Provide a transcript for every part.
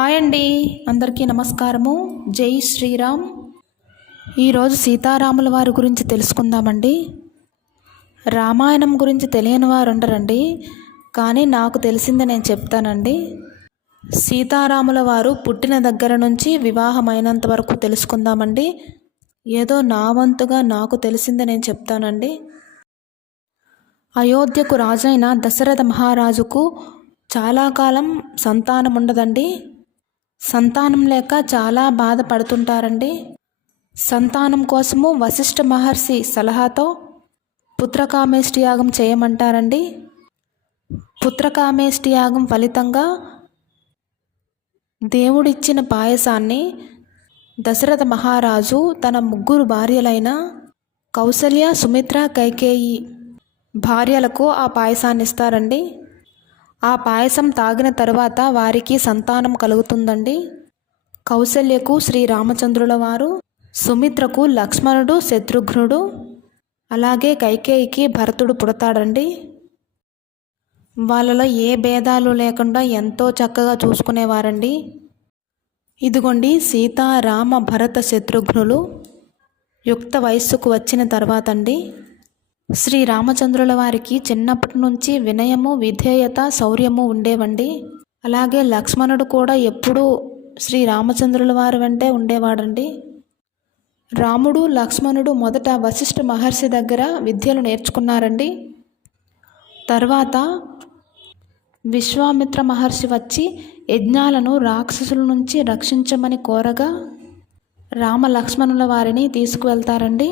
Hi అండి, అందరికీ నమస్కారము. జై శ్రీరామ్. ఈరోజు సీతారాముల వారి గురించి తెలుసుకుందామండి. రామాయణం గురించి తెలియని వారు ఉండరండి, కానీ నాకు తెలిసింది నేను చెప్తానండి. సీతారాముల వారు పుట్టిన దగ్గర నుంచి వివాహమైనంత వరకు తెలుసుకుందామండి. ఏదో నా వంతుగా నాకు తెలిసింది నేను చెప్తానండి. అయోధ్యకు రాజైన దశరథ మహారాజుకు చాలా కాలం సంతానం ఉండదండి. సంతానం లేక చాలా బాధపడుతుంటారండి. సంతానం కోసము వశిష్ఠ మహర్షి సలహాతో పుత్రకామేష్టి యాగం చేయమంటారండి. పుత్రకామేష్టి యాగం ఫలితంగా దేవుడిచ్చిన పాయసాన్ని దశరథ మహారాజు తన ముగ్గురు భార్యలైన కౌసల్య, సుమిత్ర, కైకేయి భార్యలకు ఆ పాయసాన్ని ఇస్తారండి. ఆ పాయసం తాగిన తరువాత వారికి సంతానం కలుగుతుందండి. కౌసల్యకు శ్రీరామచంద్రుల వారు, సుమిత్రకు లక్ష్మణుడు, శత్రుఘ్నుడు, అలాగే కైకేయికి భరతుడు పుడతాడండి. వాళ్ళలో ఏ భేదాలు లేకుండా ఎంతో చక్కగా చూసుకునేవారండి. ఇదిగోండి, సీత, రామ, భరత, శత్రుఘ్నులు యుక్త వయస్సుకు వచ్చిన తర్వాత అండి, శ్రీరామచంద్రుల వారికి చిన్నప్పటి నుంచి వినయము, విధేయత, శౌర్యము ఉండేవండి. అలాగే లక్ష్మణుడు కూడా ఎప్పుడూ శ్రీరామచంద్రుల వారి వెంటే ఉండేవాడండి. రాముడు, లక్ష్మణుడు మొదట వశిష్ఠ మహర్షి దగ్గర విద్యలు నేర్చుకున్నారండి. తర్వాత విశ్వామిత్ర మహర్షి వచ్చి యజ్ఞాలను రాక్షసుల నుంచి రక్షించమని కోరగా రామ లక్ష్మణుల వారిని తీసుకువెళ్తారండి.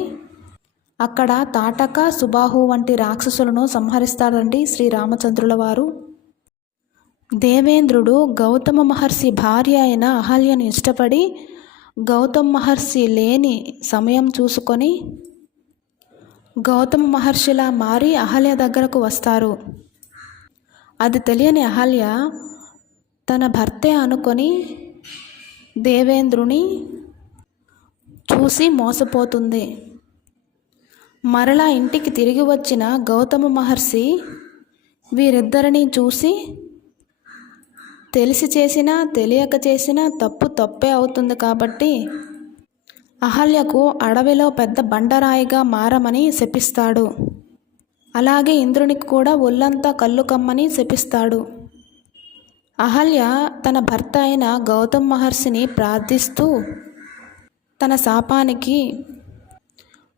అక్కడ తాటక, సుబాహు వంటి రాక్షసులను సంహరిస్తారండి శ్రీరామచంద్రుల వారు. దేవేంద్రుడు గౌతమ మహర్షి భార్య అయిన అహల్యను ఇష్టపడి గౌతమ మహర్షి లేని సమయం చూసుకొని గౌతమ మహర్షిలా మారి అహల్య దగ్గరకు వస్తారు. అది తెలియని అహల్య తన భర్తే అనుకొని దేవేంద్రుని చూసి మోసపోతుంది. మరలా ఇంటికి తిరిగి వచ్చిన గౌతమ మహర్షి వీరిద్దరిని చూసి తెలిసి చేసినా తెలియక చేసినా తప్పు తప్పే అవుతుంది కాబట్టి అహల్యకు అడవిలో పెద్ద బండరాయిగా మారమని శపిస్తాడు. అలాగే ఇంద్రునికి కూడా ఒళ్ళంతా కళ్ళు కమ్మని శపిస్తాడు. అహల్య తన భర్త అయిన గౌతమ మహర్షిని ప్రార్థిస్తూ తన శాపానికి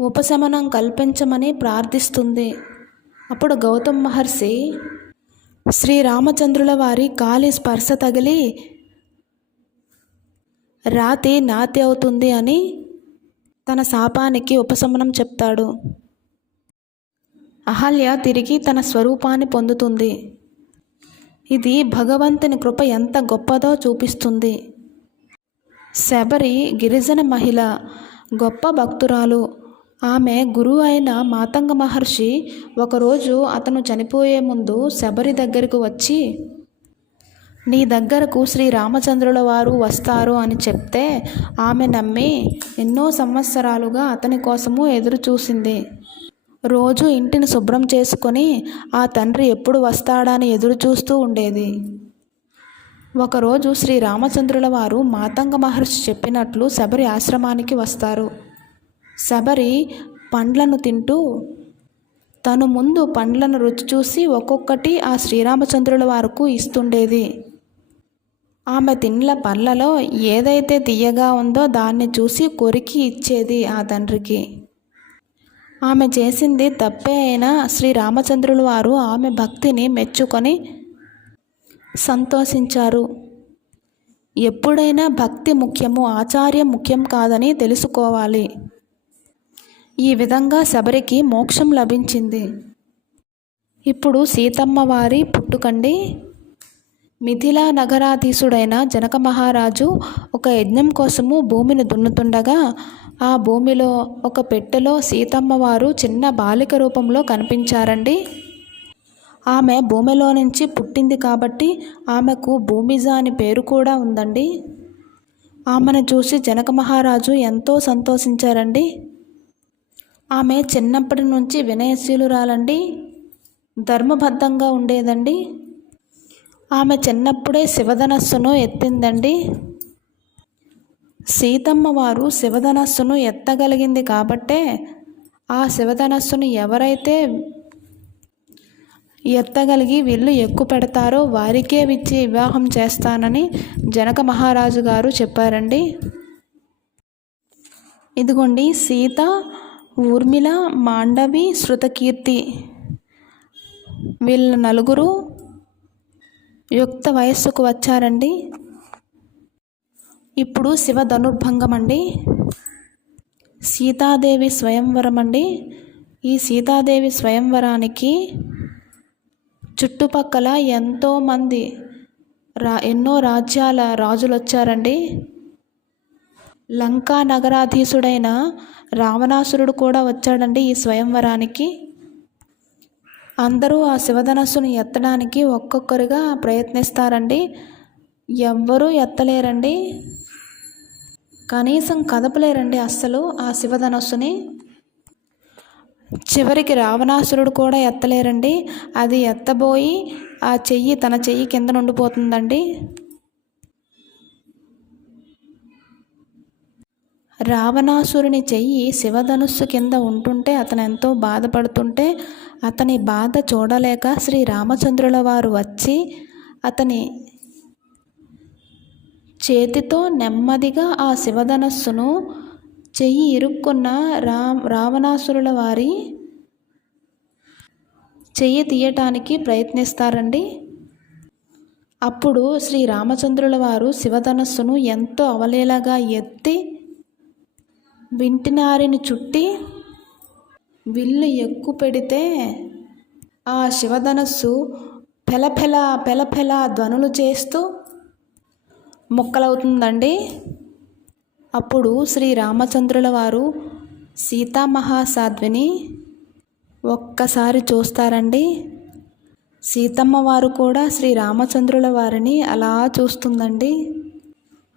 ఉపశమనం కల్పించమని ప్రార్థిస్తుంది. అప్పుడు గౌతమ మహర్షి శ్రీరామచంద్రుల వారి కాలి స్పర్శ తగిలి రాతి నాతి అవుతుంది అని తన శాపానికి ఉపశమనం చెప్తాడు. అహల్య తిరిగి తన స్వరూపాన్ని పొందుతుంది. ఇది భగవంతుని కృప ఎంత గొప్పదో చూపిస్తుంది. శబరి గిరిజన మహిళ, గొప్ప భక్తురాలు. ఆమె గురువు అయిన మాతంగ మహర్షి ఒకరోజు అతను చనిపోయే ముందు శబరి దగ్గరకు వచ్చి నీ దగ్గరకు శ్రీరామచంద్రుల వారు వస్తారు అని చెప్తే ఆమె నమ్మి ఎన్నో సంవత్సరాలుగా అతని కోసము ఎదురు చూసింది. రోజు ఇంటిని శుభ్రం చేసుకొని ఆ తండ్రి ఎప్పుడు వస్తాడని ఎదురు చూస్తూ ఉండేది. ఒకరోజు శ్రీరామచంద్రుల వారు మాతంగ మహర్షి చెప్పినట్లు శబరి ఆశ్రమానికి వస్తారు. శబరి పండ్లను తింటూ తను ముందు పండ్లను రుచి చూసి ఒక్కొక్కటి ఆ శ్రీరామచంద్రుల వారికి ఇస్తుండేది. ఆమె తిన్న పళ్ళలో ఏదైతే తీయగా ఉందో దాన్ని చూసి కొరికి ఇచ్చేది ఆ తండ్రికి. ఆమె చేసింది తప్పే అయినా శ్రీరామచంద్రుల వారు ఆమె భక్తిని మెచ్చుకొని సంతోషించారు. ఎప్పుడైనా భక్తి ముఖ్యము, ఆచార్యం ముఖ్యం కాదని తెలుసుకోవాలి. ఈ విధంగా శబరికి మోక్షం లభించింది. ఇప్పుడు సీతమ్మ వారి పుట్టుకండి. మిథిలా నగరాధీశుడైన జనక మహారాజు ఒక యజ్ఞం కోసము భూమిని దున్నుతుండగా ఆ భూమిలో ఒక పెట్టెలో సీతమ్మ వారు చిన్న బాలిక రూపంలో కనిపించారండి. ఆమె భూమిలో నుంచి పుట్టింది కాబట్టి ఆమెకు భూమిజ అని పేరు కూడా ఉందండి. ఆమెను చూసి జనక మహారాజు ఎంతో సంతోషించారండి. ఆమె చిన్నప్పటి నుంచి వినయశీలురాలండి, ధర్మబద్ధంగా ఉండేదండి. ఆమె చిన్నప్పుడే శివధనస్సును ఎత్తిందండి. సీతమ్మ వారు శివధనస్సును ఎత్తగలిగింది కాబట్టే ఆ శివధనస్సును ఎవరైతే ఎత్తగలిగి విల్లు ఎక్కువ పెడతారో వారికే ఇచ్చి వివాహం చేస్తానని జనక మహారాజు గారు చెప్పారండి. ఇదిగోండి, సీత, ఊర్మిళ, మాండవి, శృతకీర్తి వీళ్ళ నలుగురు యుక్త వయస్సుకు వచ్చారండి. ఇప్పుడు శివ ధనుర్భంగం అండి. సీతాదేవి స్వయంవరం అండి. ఈ సీతాదేవి స్వయంవరానికి చుట్టుపక్కల ఎంతోమంది ఎన్నో రాజ్యాల రాజులు వచ్చారండి. లంకా నగరాధీశుడైన రావణాసురుడు కూడా వచ్చాడండి ఈ స్వయంవరానికి. అందరూ ఆ శివధనస్సును ఎత్తడానికి ఒక్కొక్కరుగా ప్రయత్నిస్తారండి. ఎవ్వరూ ఎత్తలేరండి, కనీసం కదపలేరండి అస్సలు ఆ శివధనస్సుని. చివరికి రావణాసురుడు కూడా ఎత్తలేరండి. అది ఎత్తబోయి తన చెయ్యి కింద నుండిపోతుందండి. రావణాసురుని చెయ్యి శివధనుస్సు కింద ఉంటుంటే అతను ఎంతో బాధపడుతుంటే అతని బాధ చూడలేక శ్రీ రామచంద్రుల వారు వచ్చి అతని చేతితో నెమ్మదిగా ఆ శివధనస్సును చెయ్యి ఇరుక్కున్న రావణాసురుల వారి చెయ్యి తీయటానికి ప్రయత్నిస్తారండి. అప్పుడు శ్రీ రామచంద్రుల వారు శివధనస్సును ఎంతో అవలీలగా ఎత్తి వింటినారిని చుట్టి విల్లు ఎక్కువ పెడితే ఆ శివధనస్సు పెలపెల పెలపెల ధ్వనులు చేస్తూ ముక్కలవుతుందండి. అప్పుడు శ్రీ రామచంద్రుల వారు సీతామహాసాధ్విని ఒక్కసారి చూస్తారండి. సీతమ్మ వారు కూడా శ్రీ రామచంద్రుల వారిని అలా చూస్తుందండి.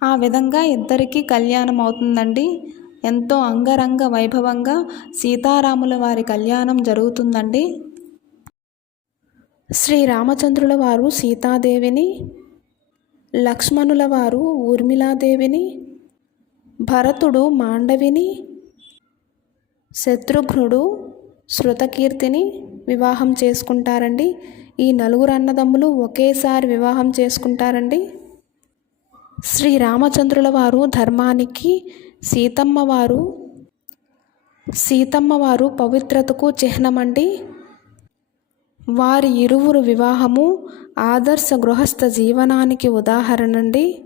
ఆ విధంగా ఇద్దరికీ కళ్యాణం అవుతుందండి. ఎంతో అంగరంగ వైభవంగా సీతారాముల వారి కళ్యాణం జరుగుతుందండి. శ్రీ రామచంద్రుల వారు సీతాదేవిని, లక్ష్మణుల వారు ఊర్మిళాదేవిని, భరతుడు మాండవిని, శత్రుఘ్నుడు శృతకీర్తిని వివాహం చేసుకుంటారండి. ఈ నలుగురు అన్నదమ్ములు ఒకేసారి వివాహం చేసుకుంటారండి. శ్రీ రామచంద్రుల వారు ధర్మానికి, సీతమ్మ వారు పవిత్రతకు చిహ్నమండి. వారి ఇరువురు వివాహము ఆదర్శ గృహస్థ జీవనానికి ఉదాహరణండి.